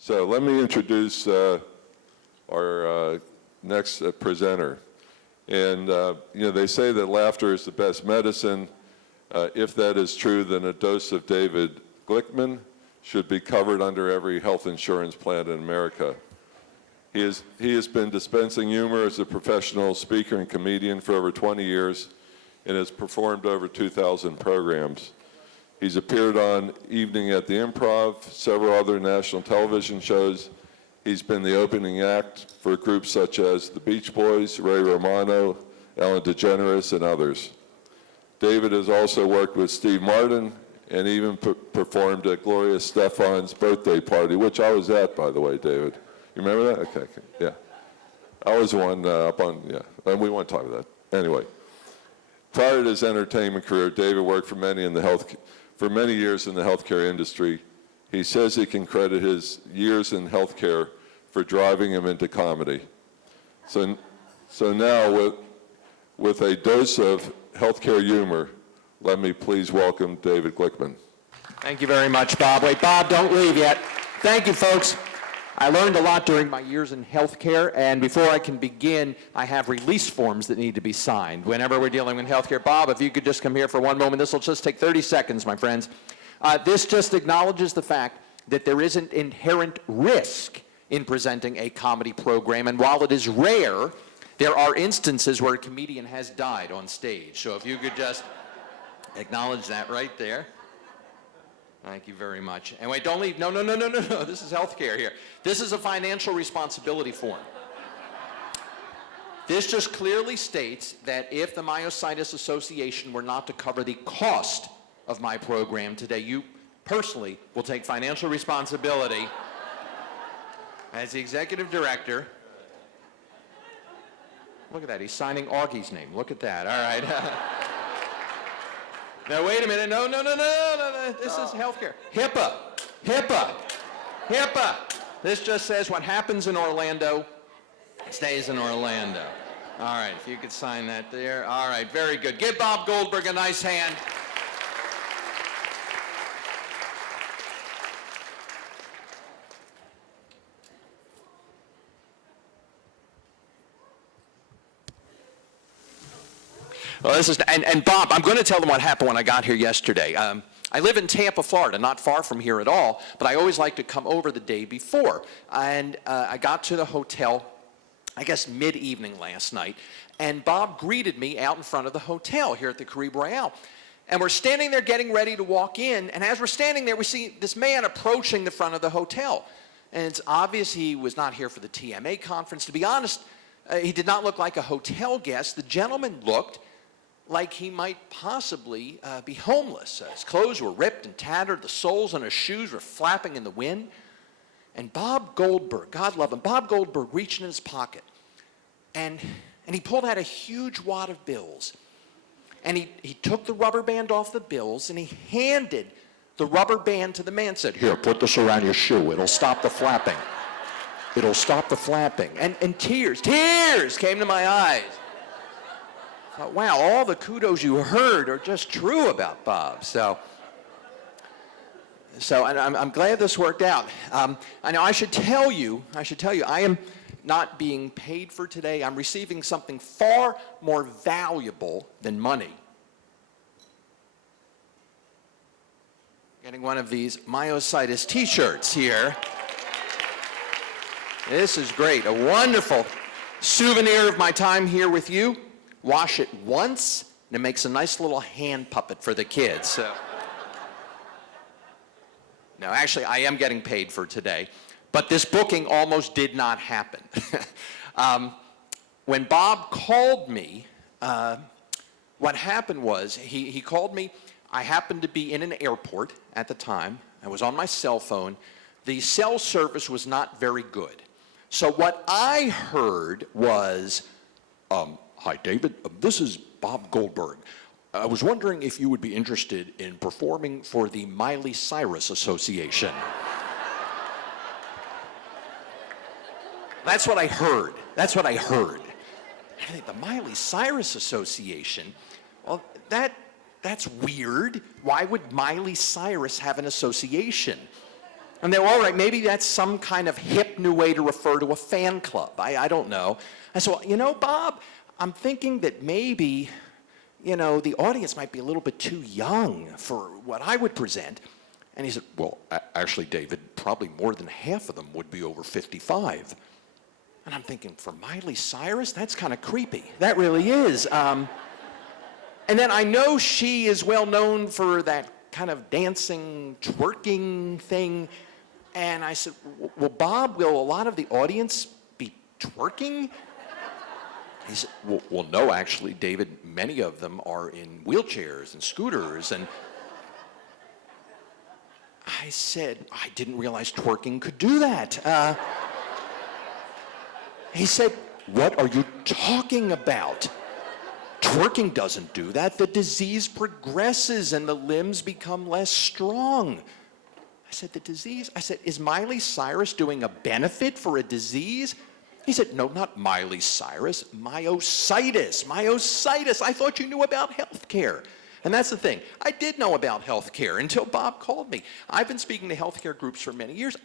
So let me introduce our next presenter. And they say that laughter is the best medicine. If that is true, then a dose of David Glickman should be covered under every health insurance plan in America. He has been dispensing humor as a professional speaker and comedian for over 20 years and has performed over 2,000 programs. He's appeared on Evening at the Improv, several other national television shows. He's been the opening act for groups such as the Beach Boys, Ray Romano, Ellen DeGeneres, and others. David has also worked with Steve Martin and even performed at Gloria Stefan's birthday party, which I was at, by the way, David. You remember that? Okay, yeah. I was the one up on, yeah, and we won't talk about that. Anyway, prior to his entertainment career, David worked for many years in the healthcare industry. He says he can credit his years in healthcare for driving him into comedy. So now, with a dose of healthcare humor, let me please welcome David Glickman. Thank you very much, Bob. Wait, Bob, don't leave yet. Thank you, folks. I learned a lot during my years in healthcare, and before I can begin, I have release forms that need to be signed whenever we're dealing with healthcare. Bob, if you could just come here for one moment. This will just take 30 seconds, my friends. This just acknowledges the fact that there is an inherent risk in presenting a comedy program, and while it is rare, there are instances where a comedian has died on stage. So if you could just acknowledge that right there. Thank you very much. And wait, don't leave. No. This is healthcare here. This is a financial responsibility form. This just clearly states that if the Myositis Association were not to cover the cost of my program today, you personally will take financial responsibility as the executive director. Look at that. He's signing Augie's name. Look at that. All right. Now, wait a minute. No. This is healthcare. HIPAA. This just says what happens in Orlando stays in Orlando. All right, if you could sign that there. All right, very good. Give Bob Goldberg a nice hand. Well, this is, and Bob, I'm going to tell them what happened when I got here yesterday. I live in Tampa, Florida, not far from here at all, but I always like to come over the day before. And I got to the hotel, I guess mid-evening last night, and Bob greeted me out in front of the hotel here at the Caribe Royale. And we're standing there getting ready to walk in, and as we're standing there, we see this man approaching the front of the hotel. And it's obvious he was not here for the TMA conference. To be honest, he did not look like a hotel guest. The gentleman looked like he might possibly be homeless. His clothes were ripped and tattered. The soles on his shoes were flapping in the wind. And Bob Goldberg, God love him, Bob Goldberg reached in his pocket and he pulled out a huge wad of bills. And he took the rubber band off the bills and he handed the rubber band to the man, said, "Here, put this around your shoe. It'll stop the flapping. It'll stop the flapping." And tears came to my eyes. Wow, all the kudos you heard are just true about Bob. So and I'm glad this worked out. I know I should tell you, I am not being paid for today. I'm receiving something far more valuable than money. Getting one of these Myositis t-shirts here. This is great, a wonderful souvenir of my time here with you. Wash it once, and it makes a nice little hand puppet for the kids. So. No, actually, I am getting paid for today, but this booking almost did not happen. When Bob called me, what happened was he called me. I happened to be in an airport at the time. I was on my cell phone. The cell service was not very good. So what I heard was, "Hi, David. This is Bob Goldberg. I was wondering if you would be interested in performing for the Myositis Association." That's what I heard. I think the Myositis Association, well, that's weird. Why would Miley Cyrus have an association? And they're all right, maybe that's some kind of hip new way to refer to a fan club. I don't know. I said, well, you know, Bob, I'm thinking that maybe, you know, the audience might be a little bit too young for what I would present. And he said, well, actually, David, probably more than half of them would be over 55. And I'm thinking, for Miley Cyrus, that's kind of creepy. That really is. And then I know she is well known for that kind of dancing, twerking thing. And I said, well, Bob, will a lot of the audience be twerking? He said, well, no, actually, David, many of them are in wheelchairs and scooters. And I said, I didn't realize twerking could do that. He said, what are you talking about? Twerking doesn't do that. The disease progresses and the limbs become less strong. I said, the disease? I said, is Miley Cyrus doing a benefit for a disease? He said, no, not Miley Cyrus, myositis, myositis. I thought you knew about health care. And that's the thing. I did know about health care until Bob called me. I've been speaking to healthcare groups for many years.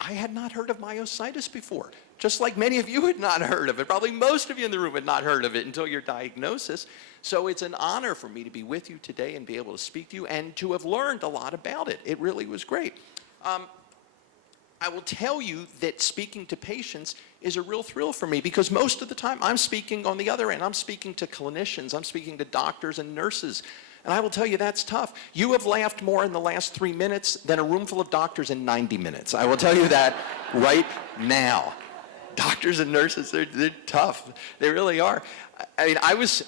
I had not heard of myositis before, just like many of you had not heard of it. Probably most of you in the room had not heard of it until your diagnosis. So it's an honor for me to be with you today and be able to speak to you and to have learned a lot about it. It really was great. I will tell you that speaking to patients is a real thrill for me because most of the time I'm speaking on the other end. I'm speaking to clinicians. I'm speaking to doctors and nurses. And I will tell you that's tough. You have laughed more in the last 3 minutes than a room full of doctors in 90 minutes. I will tell you that right now. Doctors and nurses, they're tough. They really are. I mean, I was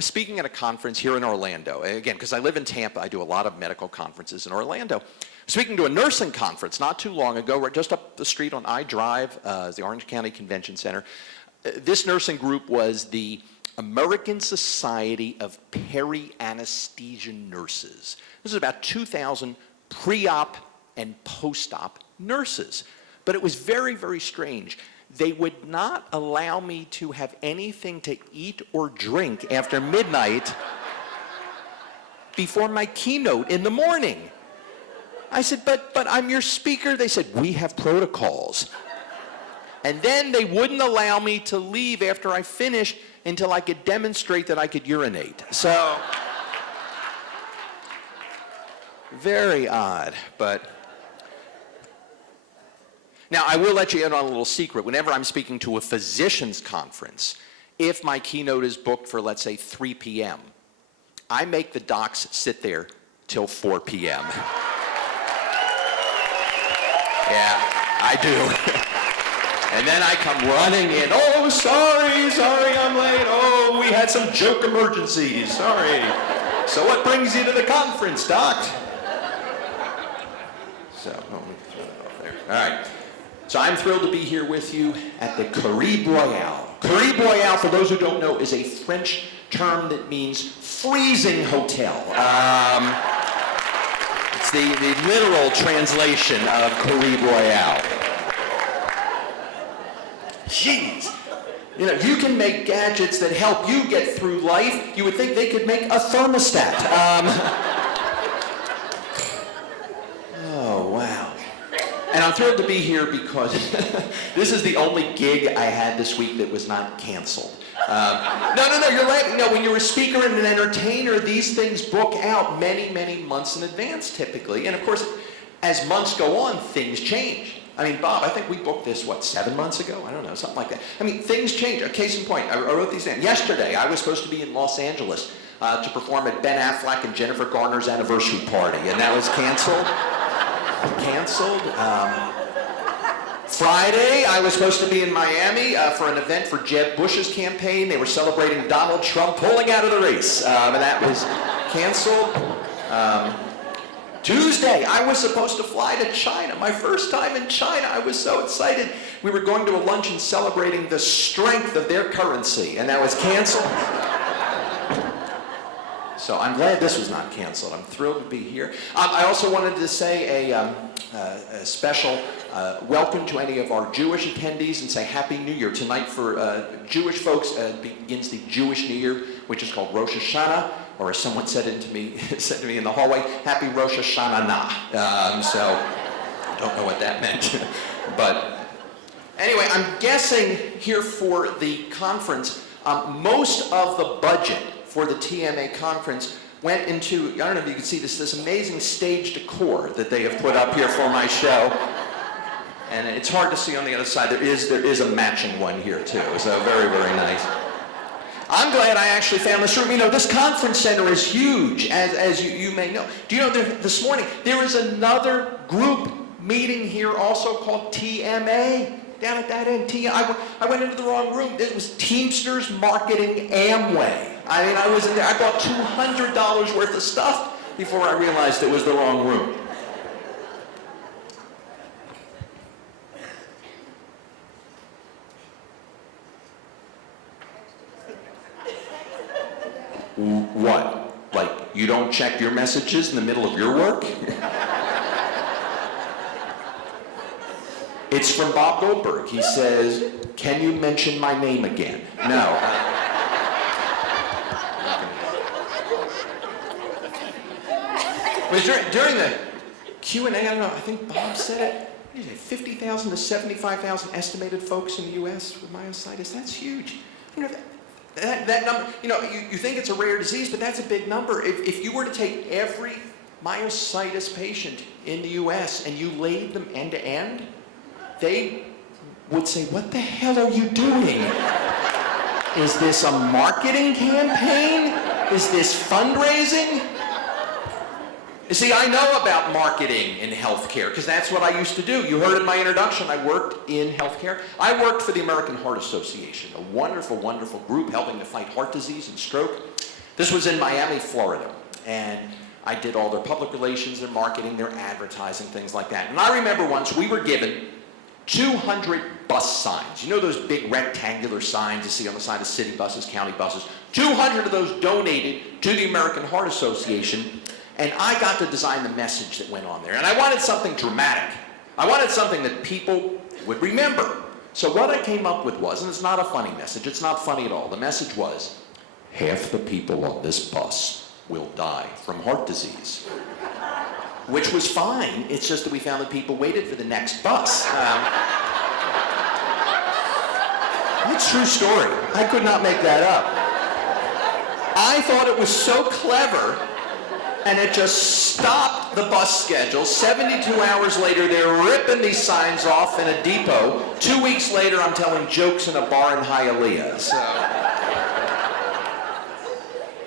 speaking at a conference here in Orlando. Again, because I live in Tampa, I do a lot of medical conferences in Orlando. Speaking to a nursing conference not too long ago, right just up the street on I Drive, the Orange County Convention Center. This nursing group was the American Society of Peri-Anesthesia Nurses. This is about 2,000 pre-op and post-op nurses. But it was very, very strange. They would not allow me to have anything to eat or drink after midnight before my keynote in the morning. I said, but I'm your speaker. They said, we have protocols. And then they wouldn't allow me to leave after I finished until I could demonstrate that I could urinate. So, very odd, but. Now, I will let you in on a little secret. Whenever I'm speaking to a physician's conference, if my keynote is booked for, let's say, 3 p.m., I make the docs sit there till 4 p.m. Yeah, I do. And then I come running in. Oh, sorry, I'm late. Oh, we had some joke emergencies. Sorry. So what brings you to the conference, Doc? So, let me throw it off there. All right. So I'm thrilled to be here with you at the Caribe Royale. Caribe Royale, for those who don't know, is a French term that means freezing hotel. It's the literal translation of Caribe Royale. Jeez. You know, you can make gadgets that help you get through life. You would think they could make a thermostat. Oh, wow. And I'm thrilled to be here because this is the only gig I had this week that was not canceled. No, you're laughing. No, when you're a speaker and an entertainer, these things book out many, many months in advance typically. And of course, as months go on, things change. I mean, Bob, I think we booked this, 7 months ago? I don't know, something like that. I mean, things change. A case in point, I wrote these down. Yesterday, I was supposed to be in Los Angeles to perform at Ben Affleck and Jennifer Garner's anniversary party, and that was canceled. Friday, I was supposed to be in Miami for an event for Jeb Bush's campaign. They were celebrating Donald Trump pulling out of the race, and that was canceled. Tuesday, I was supposed to fly to China. My first time in China. I was so excited. We were going to a luncheon celebrating the strength of their currency, and that was canceled. So I'm glad this was not canceled. I'm thrilled to be here. I also wanted to say a special welcome to any of our Jewish attendees and say Happy New Year. Tonight for Jewish folks begins the Jewish New Year, which is called Rosh Hashanah, or as someone said to me in the hallway, Happy Rosh Hashanah. So Don't know what that meant. But anyway, I'm guessing here for the conference, most of the budget for the TMA conference went into, I don't know if you can see this amazing stage decor that they have put up here for my show. And it's hard to see on the other side. There is a matching one here too, so very, very nice. I'm glad I actually found this room. You know, this conference center is huge, as you may know. Do you know this morning there is another group meeting here also called TMA down at that end. I went into the wrong room. It was Teamsters Marketing Amway. I mean, I was in there. I bought $200 worth of stuff before I realized it was the wrong room. What? Like, you don't check your messages in the middle of your work? It's from Bob Goldberg. He says, "Can you mention my name again?" No. During the Q&A, I don't know, I think Bob said it, 50,000 to 75,000 estimated folks in the U.S. with myositis. That's huge. You know, that number, you know, you think it's a rare disease, but that's a big number. If you were to take every myositis patient in the U.S. and you laid them end to end, they would say, "What the hell are you doing? Is this a marketing campaign? Is this fundraising?" You see, I know about marketing in healthcare because that's what I used to do. You heard in my introduction, I worked in healthcare. I worked for the American Heart Association, a wonderful, wonderful group helping to fight heart disease and stroke. This was in Miami, Florida, and I did all their public relations, their marketing, their advertising, things like that. And I remember once we were given 200 bus signs. You know those big rectangular signs you see on the side of city buses, county buses? 200 of those donated to the American Heart Association. And I got to design the message that went on there. And I wanted something dramatic. I wanted something that people would remember. So what I came up with was, and it's not a funny message, it's not funny at all. The message was, half the people on this bus will die from heart disease. Which was fine, it's just that we found that people waited for the next bus. It's a true story. I could not make that up. I thought it was so clever, and it just stopped the bus schedule. 72 hours later, they're ripping these signs off in a depot. 2 weeks later, I'm telling jokes in a bar in Hialeah. So,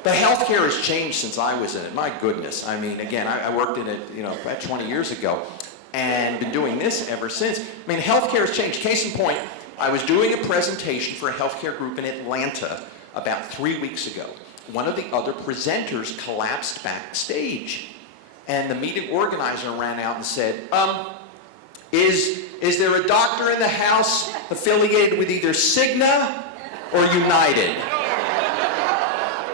the healthcare has changed since I was in it. My goodness. I mean, again, I worked in it, you know, about 20 years ago, and been doing this ever since. I mean, healthcare has changed. Case in point, I was doing a presentation for a healthcare group in Atlanta about 3 weeks ago. One of the other presenters collapsed backstage. And the meeting organizer ran out and said, is there a doctor in the house affiliated with either Cigna or United?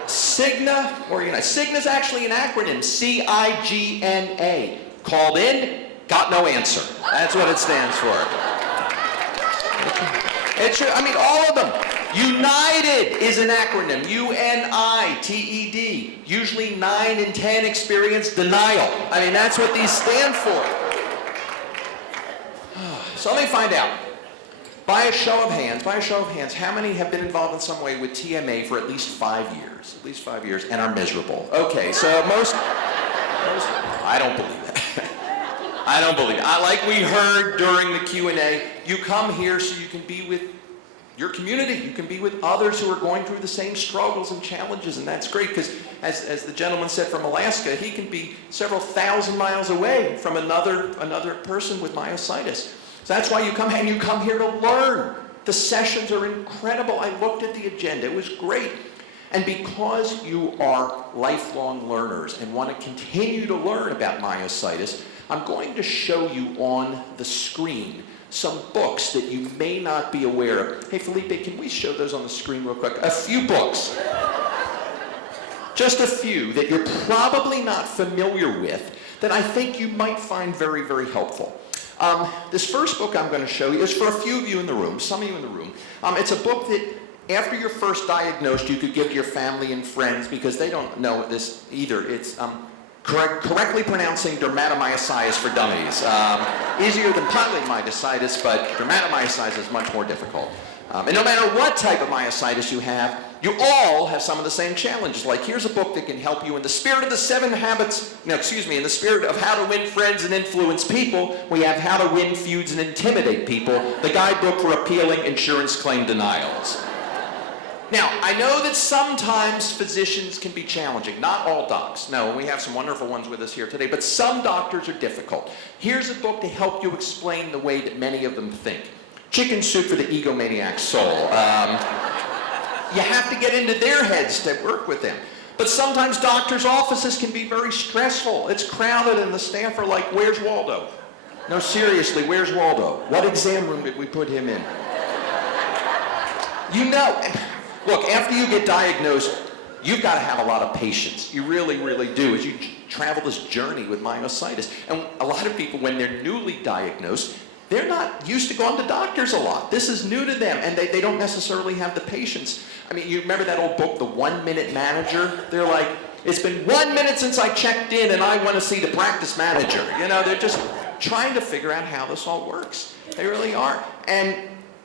Cigna or United? Cigna's actually an acronym, C-I-G-N-A. Called in, got no answer. That's what it stands for. I mean, all of them. United is an acronym, U-N-I-T-E-D. Usually 9 in 10 experience denial. I mean, that's what these stand for. So let me find out. By a show of hands, how many have been involved in some way with TMA for at least 5 years? At least 5 years, and are miserable. Okay, so most I don't believe that. I don't believe it. Like we heard during the Q&A, you come here so you can be with your community. You can be with others who are going through the same struggles and challenges, and that's great because, as the gentleman said from Alaska, he can be several thousand miles away from another person with myositis. So that's why you come, and you come here to learn. The sessions are incredible. I looked at the agenda. It was great. And because you are lifelong learners and want to continue to learn about myositis, I'm going to show you on the screen some books that you may not be aware of. Hey, Felipe, can we show those on the screen real quick? A few books. Just a few that you're probably not familiar with that I think you might find very, very helpful. This first book I'm going to show you is for a few of you in the room, some of you in the room. It's a book that after you're first diagnosed, you could give to your family and friends because they don't know this either. It's correctly pronouncing dermatomyositis for dummies. Easier than polymyositis, but dermatomyositis is much more difficult. And no matter what type of myositis you all have some of the same challenges. Like, here's a book that can help you in the spirit of the 7 habits, in the spirit of how to win friends and influence people, we have How to Win Feuds and Intimidate People, the guidebook for appealing insurance claim denials. Now, I know that sometimes physicians can be challenging. Not all docs. No, we have some wonderful ones with us here today, but some doctors are difficult. Here's a book to help you explain the way that many of them think. Chicken Soup for the Egomaniac Soul. You have to get into their heads to work with them. But sometimes doctors' offices can be very stressful. It's crowded and the staff are like, where's Waldo? No, seriously, where's Waldo? What exam room did we put him in? You know, look, after you get diagnosed, you've got to have a lot of patience. You really, really do, as you travel this journey with myositis. And a lot of people, when they're newly diagnosed, they're not used to going to doctors a lot. This is new to them, and they don't necessarily have the patience. I mean, you remember that old book, The 1 Minute Manager? They're like, it's been 1 minute since I checked in, and I want to see the practice manager. You know, they're just trying to figure out how this all works. They really are. And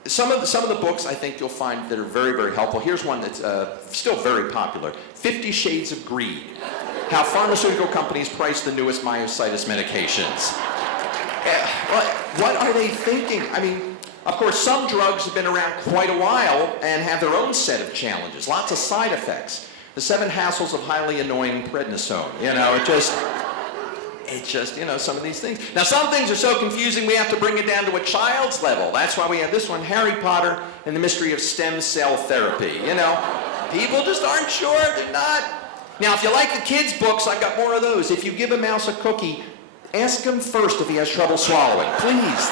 some of the books I think you'll find that are very, very helpful. Here's one that's still very popular, 50 Shades of Greed, How Pharmaceutical Companies Price the Newest Myositis Medications. What are they thinking? I mean, of course, some drugs have been around quite a while and have their own set of challenges, lots of side effects. The 7 hassles of highly annoying prednisone. You know, it's just, you know, some of these things. Now, some things are so confusing we have to bring it down to a child's level. That's why we have this one, Harry Potter and the Mystery of Stem Cell Therapy. You know, people just aren't sure. They're not. Now, if you like the kids' books, I've got more of those. If you give a mouse a cookie, ask him first if he has trouble swallowing. Please.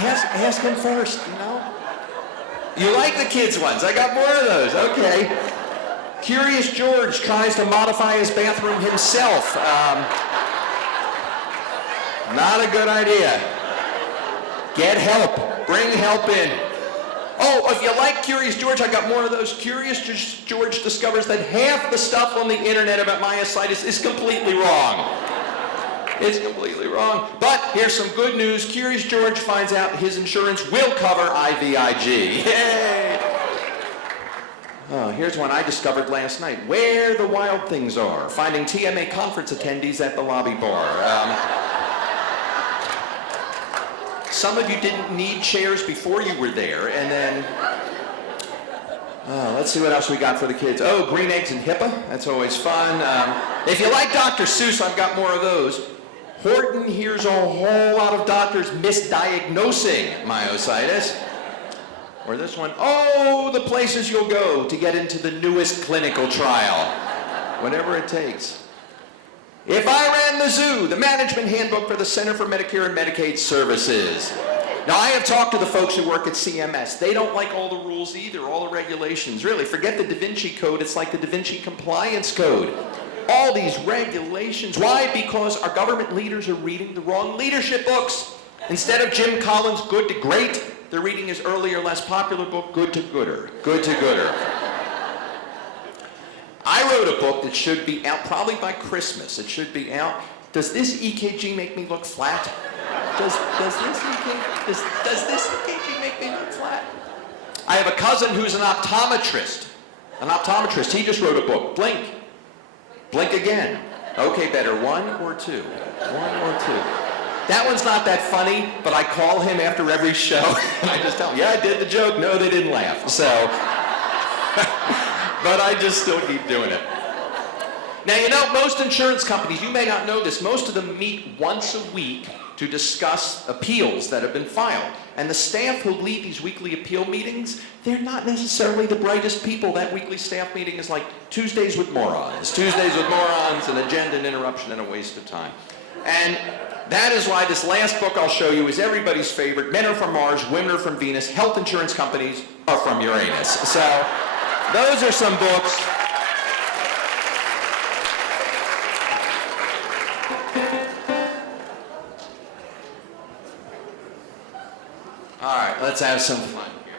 Ask him first, you know. You like the kids' ones. I got more of those. Okay. Curious George tries to modify his bathroom himself. Not a good idea. Get help. Bring help in. Oh, if you like Curious George, I got more of those. Curious George discovers that half the stuff on the internet about myositis is completely wrong. It's completely wrong. But here's some good news. Curious George finds out his insurance will cover IVIG. Yay! Oh, here's one I discovered last night. Where the Wild Things Are. Finding TMA conference attendees at the lobby bar. Some of you didn't need chairs before you were there, and then... let's see what else we got for the kids. Oh, Green Eggs and HIPAA. That's always fun. If you like Dr. Seuss, I've got more of those. Horton hears a whole lot of doctors misdiagnosing myositis. Or this one, oh, the places you'll go to get into the newest clinical trial. Whatever it takes. If I Ran the Zoo, the management handbook for the Center for Medicare and Medicaid Services. Now, I have talked to the folks who work at CMS. They don't like all the rules either, all the regulations. Really, forget the Da Vinci Code. It's like the Da Vinci Compliance Code. All these regulations. Why? Because our government leaders are reading the wrong leadership books. Instead of Jim Collins' Good to Great, they're reading his earlier, less popular book, Good to Gooder. Good to Gooder. I wrote a book that should be out probably by Christmas. It should be out. Does this EKG make me look flat? Does this EKG make me look flat? I have a cousin who's an optometrist. He just wrote a book. Blink. Blink again. Okay, better. 1 or 2. 1 or 2. That one's not that funny, but I call him after every show. I just tell him, yeah, I did the joke. No, they didn't laugh. So, but I just still keep doing it. Now, you know, most insurance companies, you may not know this, most of them meet once a week to discuss appeals that have been filed. And the staff who lead these weekly appeal meetings, they're not necessarily the brightest people. That weekly staff meeting is like Tuesdays with morons. Tuesdays with morons, an agenda, an interruption, and a waste of time. And that is why this last book I'll show you is everybody's favorite. Men are from Mars, women are from Venus, health insurance companies are from Uranus. So those are some books. All right, let's have some fun here.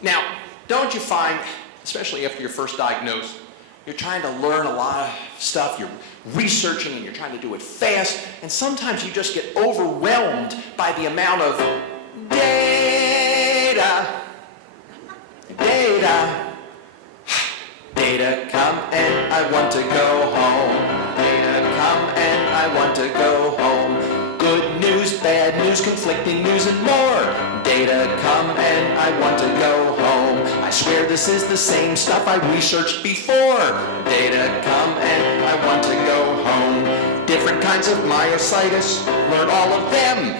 Now, don't you find, especially after your first diagnosis, You're trying to learn a lot of stuff. You're researching and you're trying to do it fast. And sometimes you just get overwhelmed by the amount of data. Data, come and I want to go home. Data, come and I want to go home. Good news, bad news, conflicting news and more. Data, come and I want to go home. I swear this is the same stuff I researched before. Data, come and I want to go home. Different kinds of myositis, learn all of them.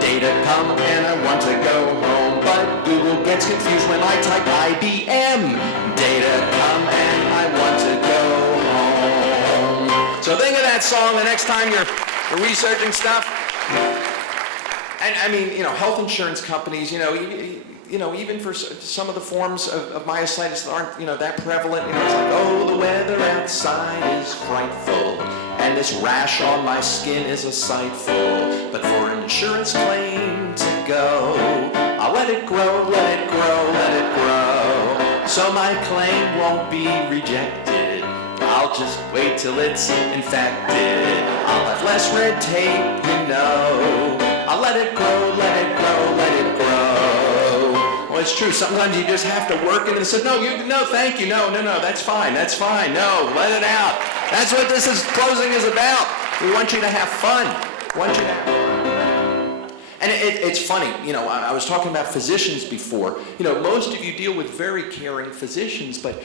Data, come and I want to go home. But Google gets confused when I type IBM. Data, come and I want to go home. So think of that song the next time you're researching stuff. And I mean, health insurance companies, even for some of the forms of myositis that aren't, that prevalent, it's like, oh, the weather outside is frightful, and this rash on my skin is a sightful. But for an insurance claim to go, I'll let it grow, let it grow, let it grow, so my claim won't be rejected. I'll just wait till it's infected. I'll have less red tape, I'll let it grow, let it grow, let it grow. Well, it's true. Sometimes you just have to work it and say, no, thank you, no, that's fine, no, let it out. That's what this closing is about. We want you to have fun. And it's funny, I was talking about physicians before. Most of you deal with very caring physicians, but,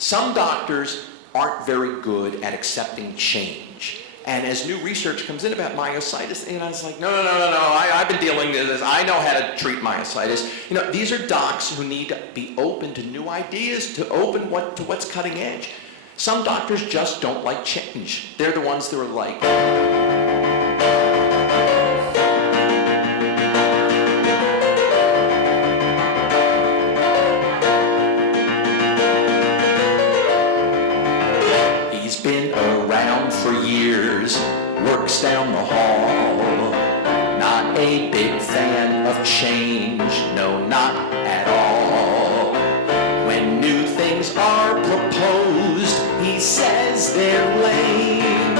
some doctors aren't very good at accepting change. And as new research comes in about myositis, I was like, no, I've been dealing with this. I know how to treat myositis. These are docs who need to be open to new ideas, to what's cutting edge. Some doctors just don't like change. They're the ones that are like, for years, works down the hall, not a big fan of change, no, not at all. When new things are proposed, he says they're lame.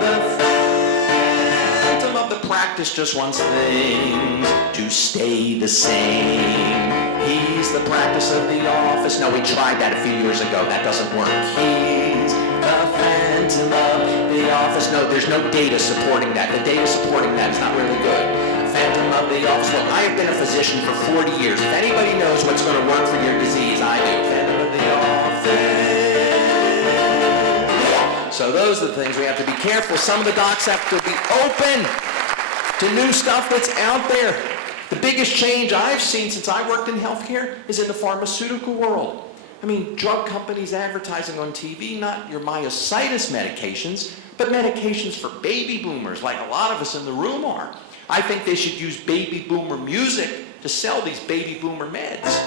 The phantom of the practice just wants things to stay the same. He's the practice of the office. No, we tried that a few years ago. That doesn't work. He's the phantom of the office. No, there's no data supporting that. The data supporting that is not really good. Phantom of the office. Look, I have been a physician for 40 years. If anybody knows what's going to work for your disease, I do. Phantom of the office. So those are the things we have to be careful. Some of the docs have to be open to new stuff that's out there. The biggest change I've seen since I worked in healthcare is in the pharmaceutical world. I mean, drug companies advertising on TV, not your myositis medications, but medications for baby boomers, like a lot of us in the room are. I think they should use baby boomer music to sell these baby boomer meds.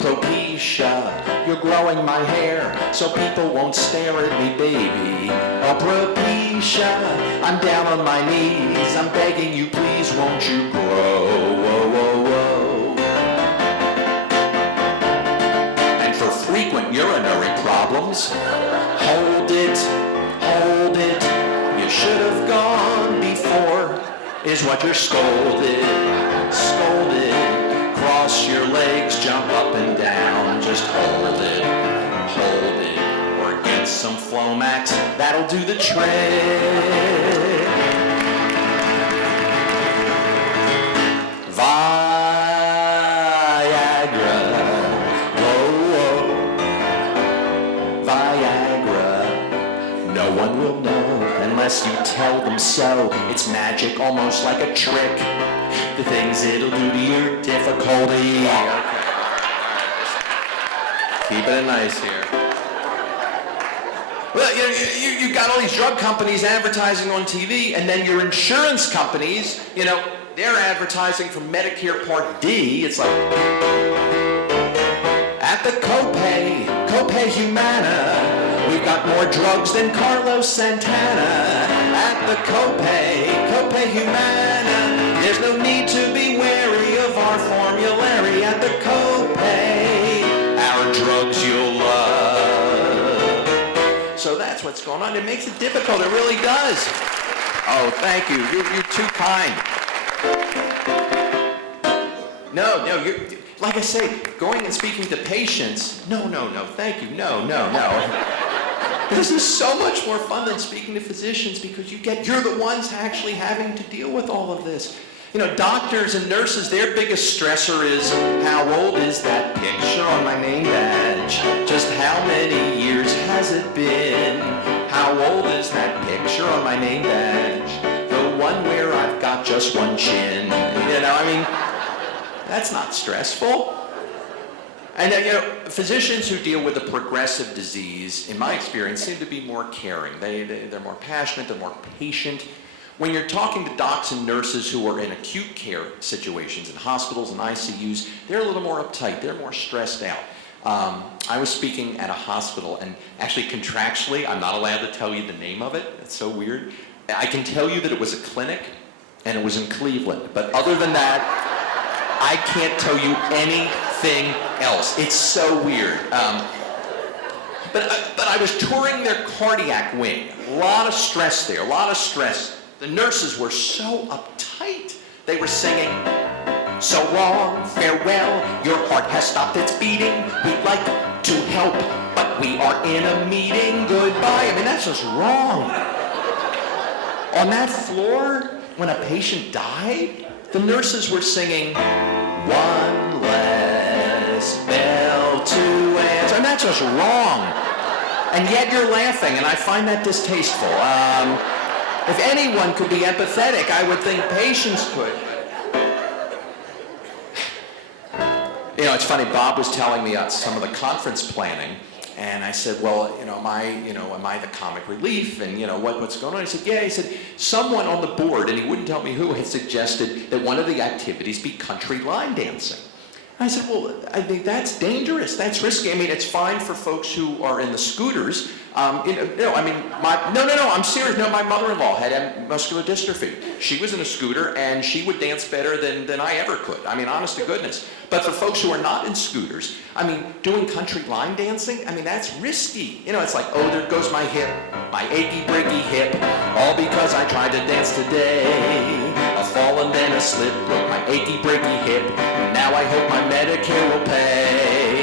Propecia, you're growing my hair, so people won't stare at me, baby. Oh, Propecia, I'm down on my knees, I'm begging you, please, won't you grow? Whoa, whoa, whoa. And for frequent urinary problems, hold it, you should have gone before, is what you're scolded. Cross your legs, jump up and down, just hold it, or get some Flomax, that'll do the trick. Viagra, whoa, Viagra, no one will know unless you tell them so. It's magic, almost like a trick. The things it'll do to your difficulty. Keep it nice here. Well, you've got all these drug companies advertising on TV, and then your insurance companies, they're advertising for Medicare Part D. It's like, at the copay Humana, we've got more drugs than Carlos Santana. At the copay Humana, there's no need to be wary of our formulary. At the copay, our drugs you'll love. what's going on. It makes it difficult. It really does. Oh, thank you. You're too kind. No, like I say, going and speaking to patients, no, thank you, no. This is so much more fun than speaking to physicians because you're the ones actually having to deal with all of this. Doctors and nurses, their biggest stressor is, how old is that picture on my name badge? Just how many years has it been? How old is that picture on my name badge? The one where I've got just one chin. That's not stressful. And physicians who deal with a progressive disease, in my experience, seem to be more caring. They're more passionate, they're more patient. When you're talking to docs and nurses who are in acute care situations, in hospitals and ICUs, they're a little more uptight, they're more stressed out. I was speaking at a hospital, and actually contractually, I'm not allowed to tell you the name of it. It's so weird. I can tell you that it was a clinic, and it was in Cleveland. But other than that, I can't tell you anything else. It's so weird. But I was touring their cardiac wing. A lot of stress there, a lot of stress. The nurses were so uptight. They were singing, "So long, farewell, your heart has stopped its beating. We'd like to help, but we are in a meeting. Goodbye." That's just wrong. On that floor, when a patient died, the nurses were singing, "One less bell to answer." That's just wrong. And yet you're laughing, and I find that distasteful. If anyone could be empathetic, I would think patients could. It's funny, Bob was telling me some of the conference planning, and I said, well, am I the comic relief, and what's going on? He said, yeah. He said, someone on the board, and he wouldn't tell me who, had suggested that one of the activities be country line dancing. I said, well, I think that's dangerous. That's risky. It's fine for folks who are in the scooters. I'm serious. No, my mother-in-law had muscular dystrophy. She was in a scooter, and she would dance better than I ever could. Honest to goodness. But for folks who are not in scooters, doing country line dancing, that's risky. It's like, oh, there goes my hip, my achy, breaky hip, all because I tried to dance today. A fall and then a slip, broke my achy, breaky hip. Now I hope my Medicare will pay.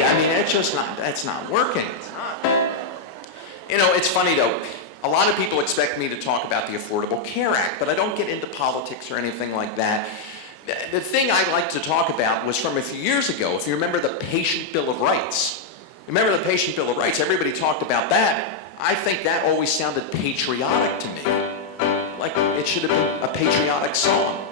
That's not working. It's not. It's funny though. A lot of people expect me to talk about the Affordable Care Act, but I don't get into politics or anything like that. The thing I like to talk about was from a few years ago. If you remember the Patient Bill of Rights. Remember the Patient Bill of Rights? Everybody talked about that. I think that always sounded patriotic to me. Like it should have been a patriotic song.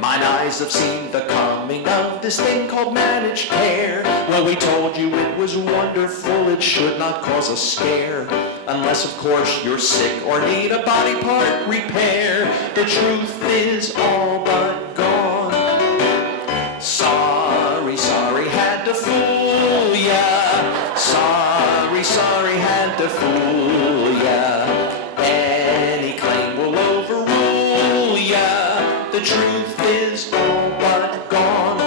Mine eyes have seen the coming of this thing called managed care. Well, we told you it was wonderful, it should not cause a scare. Unless, of course, you're sick or need a body part repair. The truth is all but gone. Sorry, had to fool ya. Sorry, had to fool ya. Any claim will overrule ya. The truth is all but gone.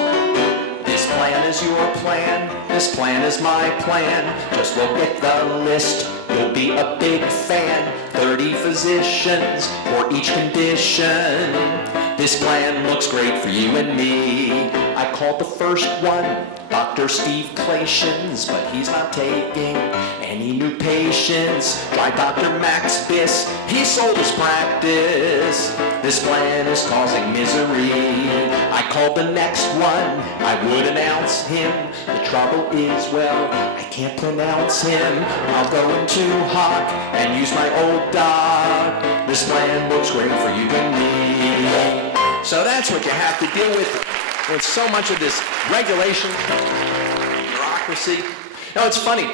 This plan is your plan. This plan is my plan. Just look at the list. You'll be a big fan. 30 physicians for each condition. This plan looks great for you and me. I called the first one Dr. Steve Clations, but he's not taking any new patients. Try Dr. Max Biss, he sold his practice. This plan is causing misery. I called the next one, I would announce him. The trouble is, well, I can't pronounce him. I'll go into hock and use my old doc. This plan looks great for you and me. So that's what you have to deal with so much of this regulation, bureaucracy. Now it's funny,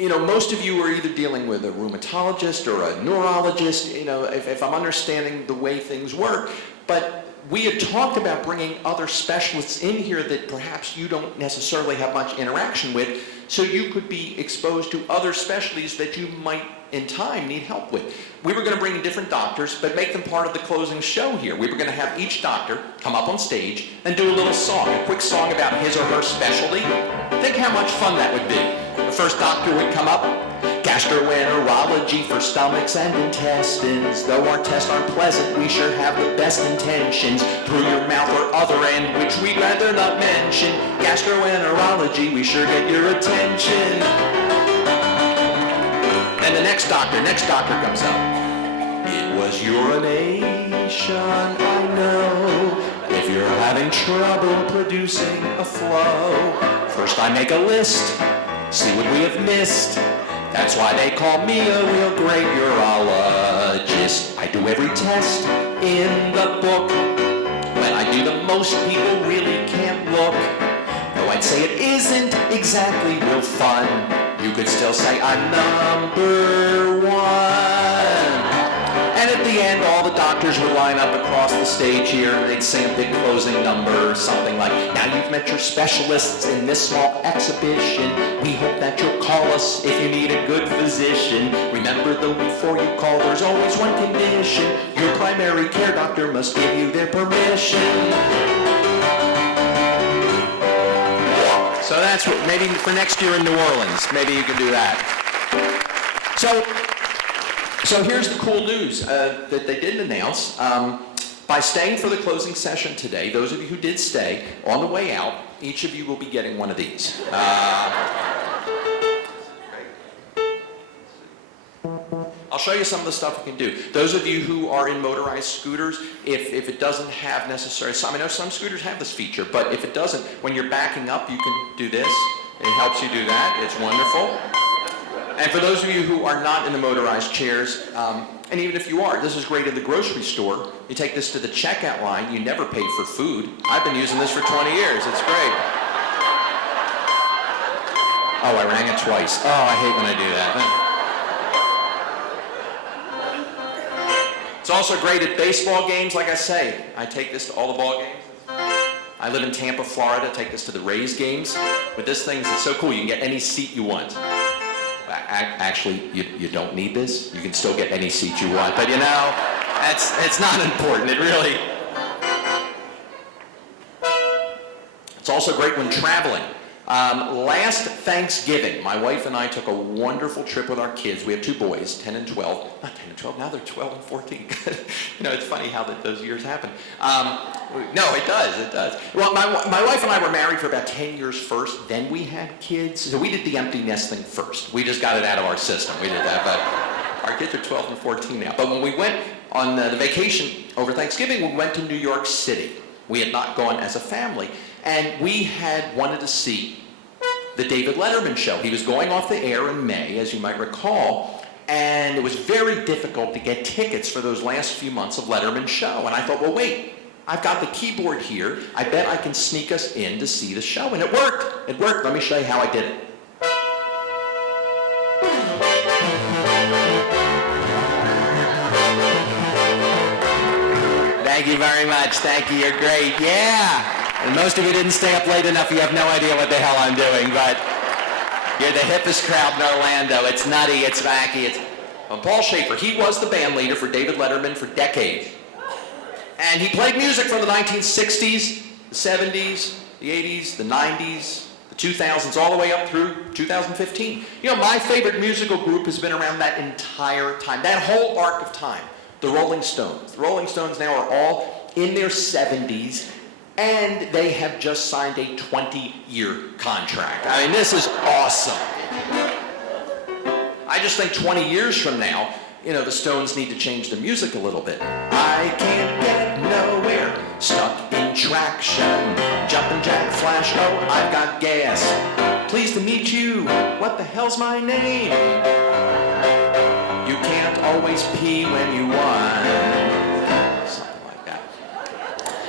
most of you are either dealing with a rheumatologist or a neurologist, if I'm understanding the way things work, but we had talked about bringing other specialists in here that perhaps you don't necessarily have much interaction with, so you could be exposed to other specialties that you might in time need help with. We were going to bring in different doctors, but make them part of the closing show here. We were going to have each doctor come up on stage and do a little song, a quick song about his or her specialty. Think how much fun that would be. The first doctor would come up, Gastroenterology for stomachs and intestines. Though our tests aren't pleasant, we sure have the best intentions. Through your mouth or other end, which we'd rather not mention. Gastroenterology, we sure get your attention. Then the next doctor comes up. It was urination, I know. If you're having trouble producing a flow, first I make a list, see what we have missed. That's why they call me a real great urologist. I do every test in the book. When I do the most, people really can't look. Though I'd say it isn't exactly real fun, you could still say I'm number one. And at the end, all the doctors would line up across the stage here, and they'd sing a big closing number, something like, now you've met your specialists in this small exhibition. We hope that you'll call us if you need a good physician. Remember, though, before you call, there's always one condition. Your primary care doctor must give you their permission. So that's what, maybe for next year in New Orleans, maybe you can do that. So here's the cool news that they didn't announce. By staying for the closing session today, those of you who did stay, on the way out, each of you will be getting one of these. I'll show you some of the stuff you can do. Those of you who are in motorized scooters, if it doesn't have necessary, I know some scooters have this feature, but if it doesn't, when you're backing up, you can do this. It helps you do that. It's wonderful. And for those of you who are not in the motorized chairs, and even if you are, this is great in the grocery store. You take this to the checkout line, you never pay for food. I've been using this for 20 years, it's great. Oh, I rang it twice. Oh, I hate when I do that. It's also great at baseball games, like I say. I take this to all the ball games. I live in Tampa, Florida. I take this to the Rays games. With this thing, it's so cool. You can get any seat you want. Actually, you don't need this. You can still get any seat you want. But you know, it's not important. It really... It's also great when traveling. Last Thanksgiving, my wife and I took a wonderful trip with our kids. We have two boys, 10 and 12. Not 10 and 12, now they're 12 and 14. You know, it's funny how those years happen. No, it does. Well, my wife and I were married for about 10 years first, then we had kids. So we did the empty nest thing first. We just got it out of our system. We did that, but our kids are 12 and 14 now. But when we went on the vacation over Thanksgiving, we went to New York City. We had not gone as a family. And we had wanted to see the David Letterman show. He was going off the air in May, as you might recall, and it was very difficult to get tickets for those last few months of Letterman's show. And I thought, well, wait, I've got the keyboard here. I bet I can sneak us in to see the show. And it worked. It worked. Let me show you how I did it. Thank you very much. Thank you. You're great. Yeah. And most of you didn't stay up late enough. You have no idea what the hell I'm doing, but you're the hippest crowd in Orlando. It's nutty. It's wacky. Paul Schaefer, he was the band leader for David Letterman for decades. And he played music from the 1960s, the 70s, the 80s, the 90s, the 2000s, all the way up through 2015. You know, my favorite musical group has been around that entire time, that whole arc of time. The Rolling Stones. The Rolling Stones now are all in their 70s, and they have just signed a 20-year contract. I mean, this is awesome. I just think 20 years from now, you know, the Stones need to change the music a little bit. I can't get nowhere, stuck in traction, jumping jack flash, oh, I've got gas. Pleased to meet you, what the hell's my name? You can't always pee when you want. Something like that.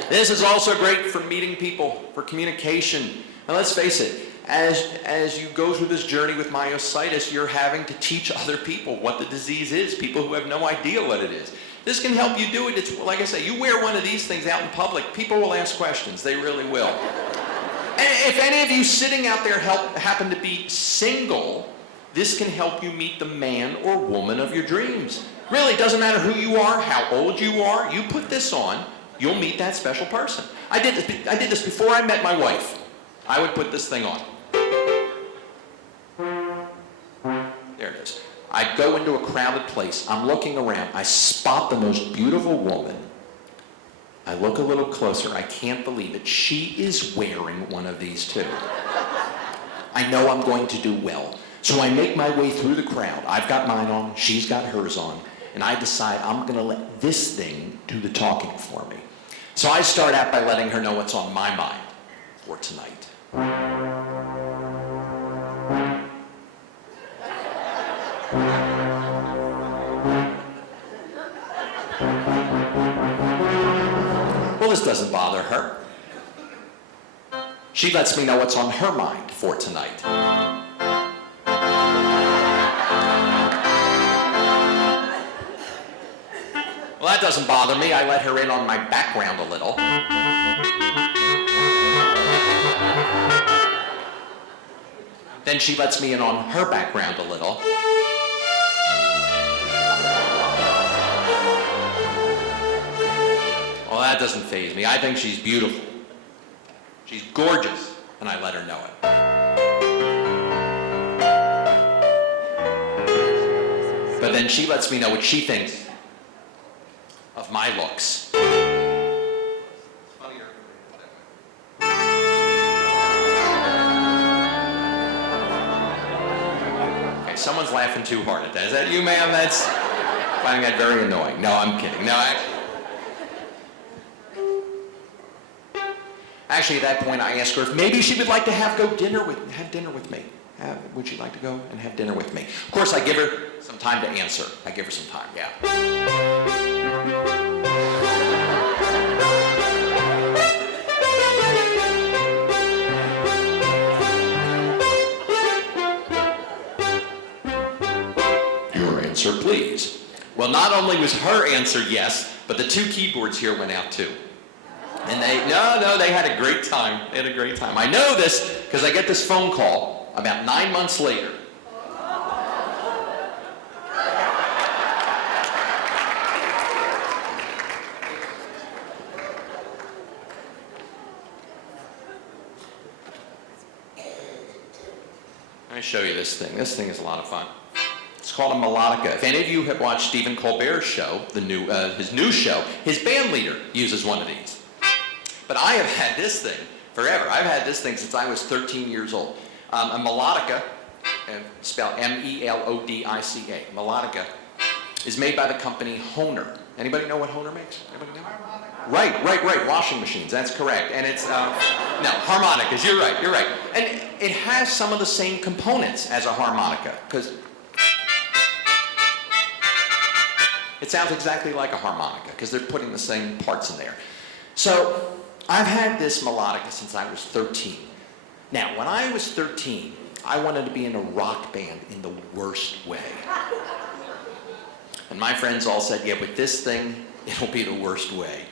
This is also great for meeting people, for communication. And let's face it, as you go through this journey with myositis, you're having to teach other people what the disease is, people who have no idea what it is. This can help you do it. It's, like I say, you wear one of these things out in public, people will ask questions. They really will. And if any of you sitting out there happen to be single, this can help you meet the man or woman of your dreams. Really, it doesn't matter who you are, how old you are, you put this on, you'll meet that special person. I did this before I met my wife. I would put this thing on. There it is. I go into a crowded place. I'm looking around. I spot the most beautiful woman. I look a little closer. I can't believe it. She is wearing one of these too. I know I'm going to do well. So I make my way through the crowd. I've got mine on. She's got hers on. And I decide I'm going to let this thing do the talking for me. So I start out by letting her know what's on my mind for tonight. Well, this doesn't bother her. She lets me know what's on her mind for tonight. Well, that doesn't bother me. I let her in on my background a little. Then she lets me in on her background a little. Well, that doesn't faze me. I think she's beautiful. She's gorgeous, and I let her know it. But then she lets me know what she thinks of my looks. Okay, someone's laughing too hard at that. Is that you, ma'am? That's finding that very annoying. No, I'm kidding. No, actually, at that point, I asked her if maybe she would like to have dinner with me. Would she like to go and have dinner with me? Of course, I give her some time to answer. I give her some time, yeah. Your answer, please. Well, not only was her answer yes, but the two keyboards here went out too. And they had a great time. They had a great time. I know this because I get this phone call about 9 months later. Let me show you this thing. This thing is a lot of fun. It's called a melodica. If any of you have watched Stephen Colbert's show, his new show, his band leader uses one of these. But I have had this thing forever. I've had this thing since I was 13 years old. A melodica, spelled M-E-L-O-D-I-C-A, melodica, is made by the company Hohner. Anybody know what Hohner makes? Anybody know? Right. Washing machines, that's correct. And it's, no, harmonicas, you're right. And it has some of the same components as a harmonica, because it sounds exactly like a harmonica, because they're putting the same parts in there. So, I've had this melodica since I was 13. Now, when I was 13, I wanted to be in a rock band in the worst way. And my friends all said, yeah, with this thing, it'll be the worst way.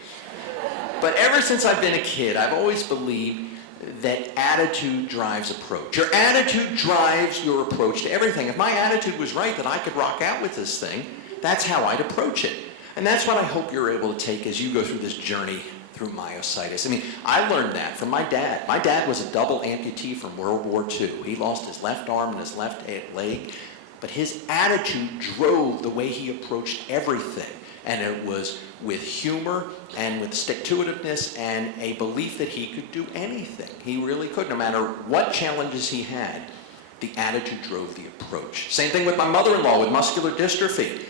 But ever since I've been a kid, I've always believed that attitude drives approach. Your attitude drives your approach to everything. If my attitude was right that I could rock out with this thing, that's how I'd approach it. And that's what I hope you're able to take as you go through this journey through myositis. I mean, I learned that from my dad. My dad was a double amputee from World War II. He lost his left arm and his left leg, but his attitude drove the way he approached everything. And it was with humor and with stick-to-itiveness and a belief that he could do anything. He really could, no matter what challenges he had. The attitude drove the approach. Same thing with my mother-in-law with muscular dystrophy.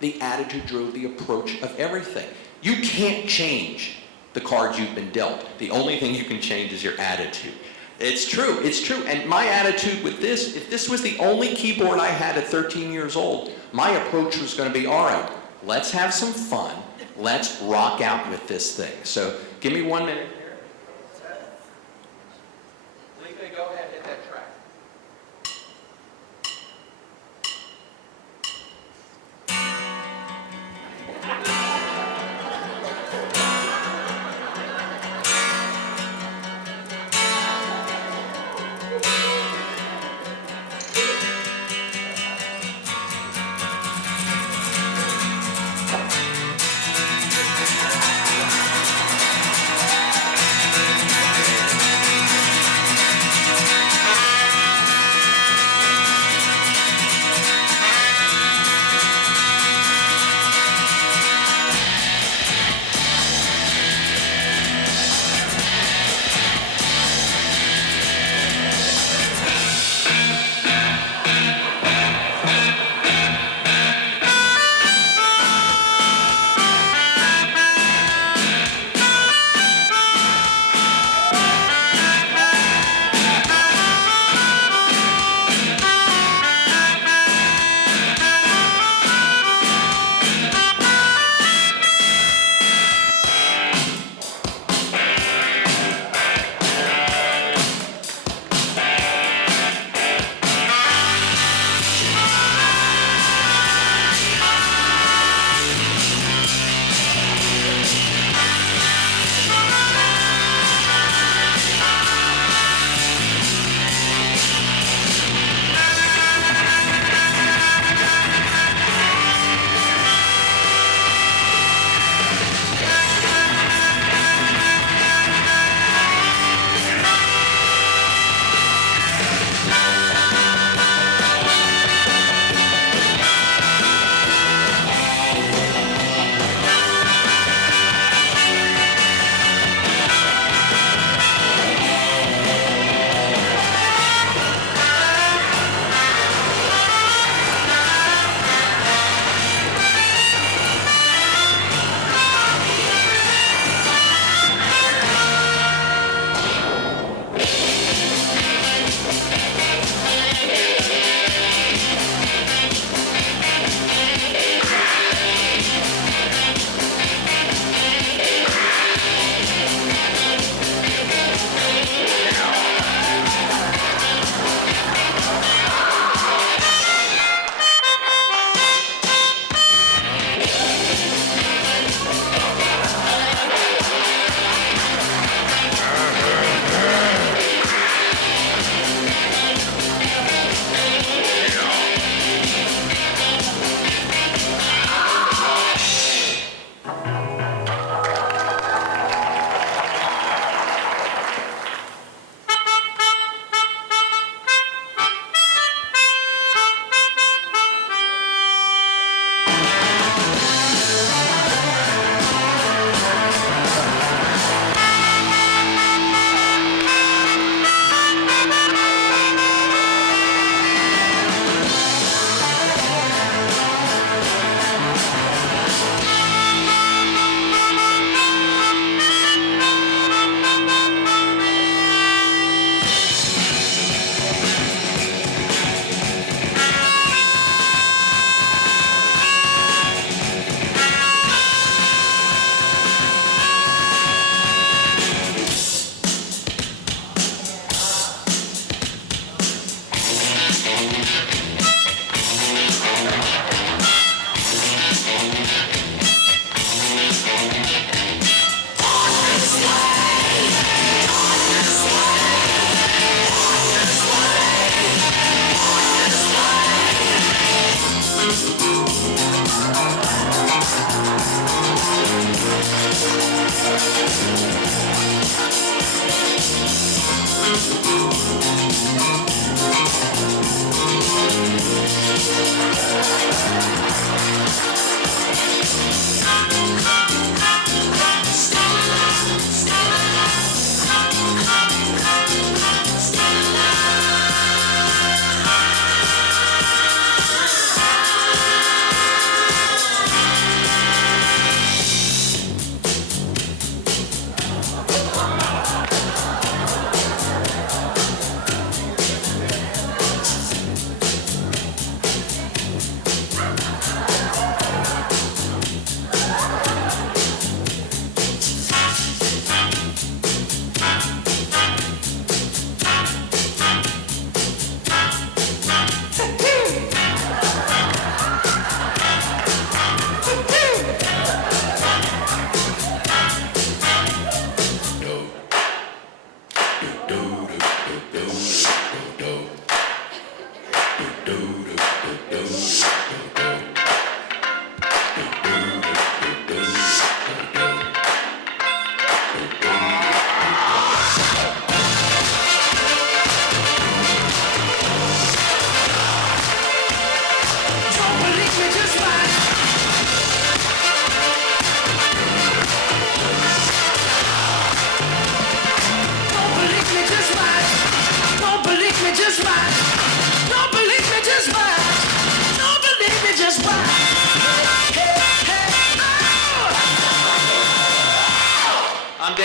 The attitude drove the approach of everything. You can't change the cards you've been dealt. The only thing you can change is your attitude. It's true. And my attitude with this, if this was the only keyboard I had at 13 years old, my approach was going to be, all right, let's have some fun. Let's rock out with this thing. So give me 1 minute here. Felipe, go ahead, hit that track.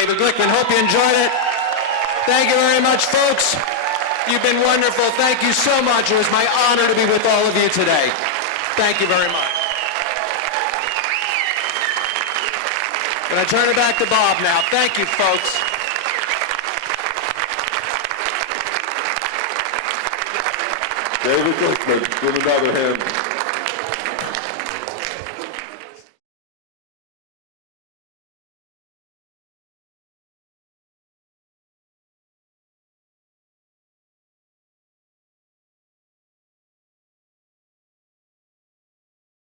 David Glickman. Hope you enjoyed it. Thank you very much, folks. You've been wonderful. Thank you so much. It was my honor to be with all of you today. Thank you very much. Can I turn it back to Bob now? Thank you, folks. David Glickman, give another hand.